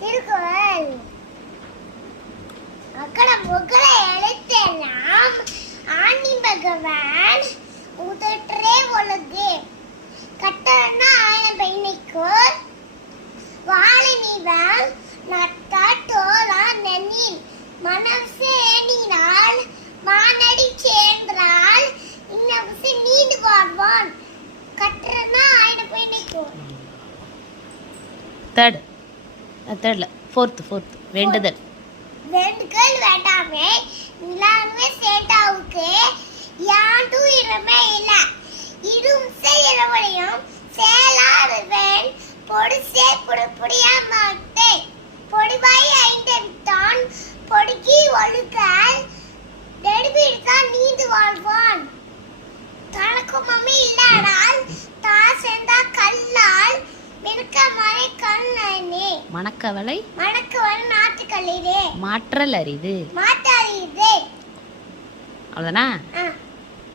திருக்குறள் அக்கட முகல எழுத்தெல்லாம் ஆணி பகவான் உதற்றே ஒழுகு கட்டணா ஆயிரம் பெண்ணைக்கோர் வாழனிவன் நட்டா தோலா நென்னின் மனசே எண்ணினால் வானடி சேர்ந்தால் இன்னவசை நீண்டு வாழ்வான் கட்டணா ஆயிரம் பெண்ணைக்கோர். தேர்ட்ல ஃபோர்த் வேண்டுதல் வேண்டாமே நிலாமே சேட்டாவுக்கு யாண்டும் இடமே இல்ல இடும்சை இரவளையும் சேலாடுவேன் பொடிசே புடிப்புடியா மாட்டே பொடிவாய் ஐந்தான் பொடுக்கி ஒழுக்கால் நெடுவிடுத்தான் நீந்து வாழ்வான் தனக்கு மம்மி இல்லாடால் தா செந்தா கல்லால் மிருக்கமலை கண்ணனே மணக்கவலை நாட்டுக்கல்லிலே மாற்றல் அரிது மாற்றல் அரிது. அவ்வளோதானா?